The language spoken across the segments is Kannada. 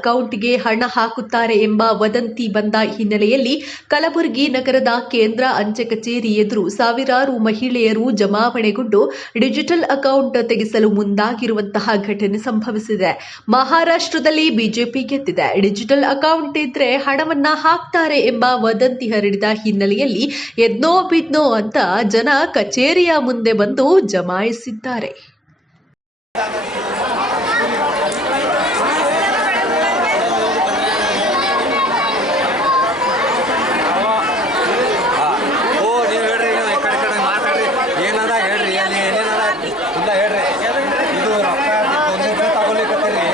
ಅಕೌಂಟ್ಗೆ ಹಣ ಹಾಕುತ್ತಾರೆ ಎಂಬ ವದಂತಿ ಬಂದ ಹಿನ್ನೆಲೆಯಲ್ಲಿ ಕಲಬುರಗಿ ನಗರದ ಕೇಂದ್ರ ಅಂಚೆ ಕಚೇರಿ ಎದುರು ಸಾವಿರಾರು ಮಹಿಳೆಯರು ಜಮಾವಣೆಗೊಂಡು ಡಿಜಿಟಲ್ ಅಕೌಂಟ್ ತೆಗೆಸಲು ಮುಂದಾಗಿರುವಂತಹ ಘಟನೆ ಸಂಭವಿಸಿದೆ. ಮಹಾರಾಷ್ಟ್ರದಲ್ಲಿ ಬಿಜೆಪಿ ಗೆದ್ದಿದೆ. ಡಿಜಿಟಲ್ ಅಕೌಂಟ್ ಇದ್ರೆ ಹಣವನ್ನ ಹಾಕ್ತಾರೆ ಎಂಬ ವದಂತಿ ಹರಡಿದ ಹಿನ್ನೆಲೆಯಲ್ಲಿ ಎದ್ನೋ ಬಿದ್ನೋ ಅಂತ ಜನ ಕಚೇರಿಯ ಮುಂದೆ ಬಂದು ಜಮಾಯಿಸಿದ್ದಾರೆ ಓ ನೀವು ಹೇಳ್ರಿ ನೀವು ಈ ಕಡೆ ಈ ಕಡೆ ಮಾತಾಡ್ರಿ ಏನದ ಹೇಳ್ರಿ ಅಲ್ಲಿ ಏನೇನದ ಇಲ್ಲ ಹೇಳ್ರಿ ಇದು ರೊಕ್ಕ ಒಂದು ರೂಪಾಯಿ ತಗೊಲಿಕತ್ತೀರಿ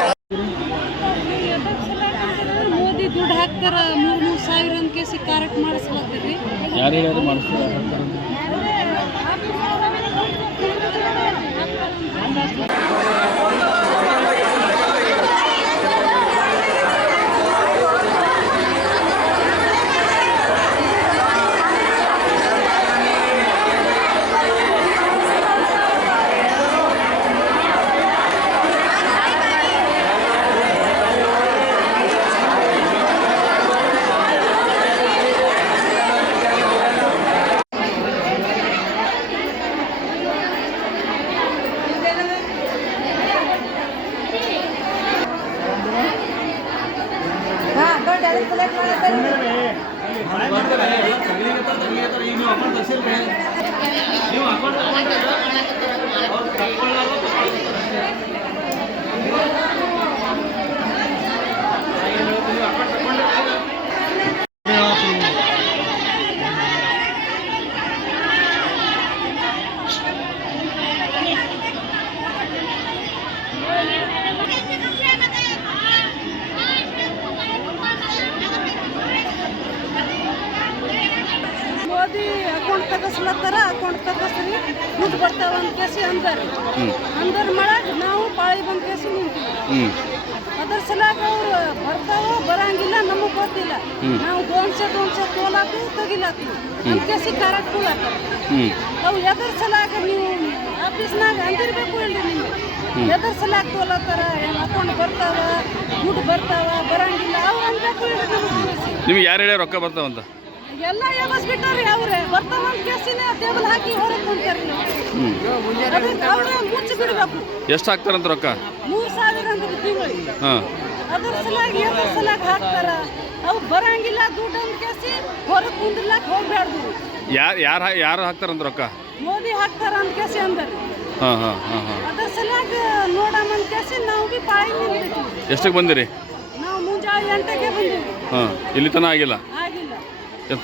ಮೋದಿ ಮೂರು ಮೂರು ಸಾವಿರ ಅಂತ ಕೇಸಿ ಕರೆಕ್ಟ್ ಮಾಡಿಸ್ಲತ್ತೀರಿ ಮಾಡಿಸ್ತಾರೆ ಮೋದಿ ಅಕೌಂಟ್ ತಗಸ್ಲತ್ತಾರ ಅಕೌಂಟ್ ತಗಸ್ರಿ ದುಡ್ಡು ಬರ್ತಾವ ಅಂತ ಕೇಸಿ ಅಂದಾರ. ಅಂದರ್ ಮಾಡಕ್ ನಾವು ಪಾಳಿ ಬಂದ ಕೇಸಿ ನಿಂತೀವಿ. ಅದರ ಅದ್ರ ಅವರು ಬರ್ತಾವ ಬರಂಗಿಲ್ಲ ನಮಗ್ ಗೊತ್ತಿಲ್ಲ. ನಾವು ದೋನ್ಸೆ ದೋನ್ಸೆ ತೋಲಾಕು ತೆಗಿಲಾತೀವಿ ಕೇಸಿ ಕರೆಕ್ಟ್ ಕೊಡ್ಲಾತಾರ ಹ್ಞೂ ಅವು ಎದ್ರ ಸಲಾಕ ನೀವು ಆಫೀಸ್ನಾಗ ಅಂದಿರ್ಬೇಕು ಹೇಳಿ ನೀವು ಎದ್ರ ಸಲಾಕ ತೋಲಾತಾರ ಅಕೌಂಟ್ ಬರ್ತಾವ ದುಡ್ಡು ಬರ್ತಾವ ಬರಂಗಿಲ್ಲ. ಅವ್ರು ಅನ್ಬೇಕು ನಿಮ್ಗೆ. ಯಾರು ಹೇಳಿ ರೊಕ್ಕ ಬರ್ತಾವಂತ? ಎಲ್ಲ ಎಬಸ್ಬಿಟ್ಟಾರಿ ಅವ್ರೆ. ಬರ್ತಾವ ಅಂತ ಕೇಸಿನ ಟೇಬಲ್ ಹಾಕಿ ಹೊರಗೆ ಕುಂತಾರಿ ಅವ್ರೆ ಮುಚ್ಚಿ ಬಿಡ್ಬೇಕು. ಎಷ್ಟು ಹಾಕ್ತಾರಂತ ರೊಕ್ಕ? ಮೂರು ಸಾವಿರ ಅಂದ್ರೆ ತಿಂಗಳಿಗೆ ಹಾಂ. ಅದ್ರ ಸಲಾಗಿ ಎದ್ರ ಸಲಾಗಿ ಹಾಕ್ತಾರ? ಅವು ಬರಂಗಿಲ್ಲ ದುಡ್ಡು ಅಂತ ಕೇಸಿ ಹೊರಗೆ ಕುಂದ್ರಲಾಕ ಹೋಗ್ಬ್ಯಾಡ್ದು. ಯಾರು ಯಾರು ಯಾರು ಹಾಕ್ತಾರಂತ ರೊಕ್ಕ? ಮೋದಿ ಹಾಕ್ತಾರ ಅಂತ ಕೇಸಿ ಅಂದರು. ಹಾಂ ಹಾಂ ಹಾಂ ಹಾಂ. ಅದ್ರ ಸಲಾಗ ನೋಡಮ್ಮ ಅಂತ ಕೇಸಿ ನಾವು ಬಿ ಪಾಯಿ ಎಷ್ಟಕ್ಕೆ ಬಂದಿರಿ? ನಾವು ಮುಂಜಾನೆ ಎಂಟಕ್ಕೆ ಬಂದೀವಿ ಹಾಂ ಇಲ್ಲಿ ತನಕ ಆಗಿಲ್ಲ.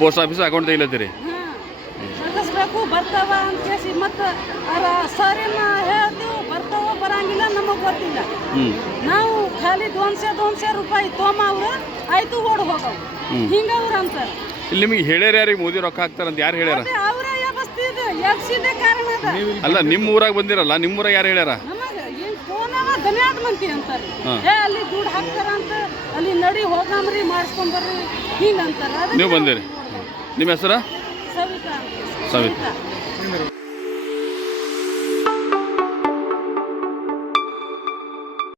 ಪೋಸ್ಟ್ ಆಫೀಸ್ ಅಕೌಂಟ್ ತೆಗಿಲತ್ತೀರಿ ಹಾಂ ತಗಸ್ಬೇಕು ಬರ್ತಾವ ಅಂತ ಕೇಸಿ ಮತ್ತು ಅರ ಸರಿನ ಹೇಳ್ತೀವಿ ಬರ್ತಾವ ಬರಂಗಿಲ್ಲ ನಮಗೆ ಗೊತ್ತಿಲ್ಲ. ಹ್ಞೂ ನಾವು ಖಾಲಿ ದೋನ್ಸೆ ದೋನ್ಸೆ ರೂಪಾಯಿ ತೋಮ ಅವ್ರು ಆಯ್ತು ಓಡ್ ಹೋಗವು. ಹಿಂಗ ಅವ್ರ ಅಂತಾರೆ. ಇಲ್ಲಿ ನಿಮಗೆ ಹೇಳ್ಯಾರ ಯಾರಿಗೆ ಮೋದಿ ರೊಕ್ಕ ಹಾಕ್ತಾರಂತ ಯಾರು ಹೇಳ್ಯಾರ? ಅವರೇ ಎಬಸ್ತಿದ್ದು ಎಬ್ಸಿದ್ದೆ ಕಾರಣ ಅದ. ಅಲ್ಲ ನಿಮ್ಮ ಊರಾಗ ಬಂದಿರಲ್ಲ ನಿಮ್ಮ ಊರಾಗ ಯಾರು ಹೇಳ್ಯಾರ? ಮಂತಿ ಅಂತಾರೆ. ಏ ಅಲ್ಲಿ ದುಡ್ಡು ಹಾಕ್ತಾರ ಅಂತ ಅಲ್ಲಿ ನಡಿ ಹೋಗಾಮ್ರಿ ಮಾಡಿಸ್ಕೊಂಡ್ ಬರ್ರಿ ಅಂತಾರ. ಅದಕ್ಕೆ ನೀವು ಬಂದಿರಿ. ನಿಮ್ಮ ಹೆಸರ. ಸವಿತಾ. ಸವಿತಾ.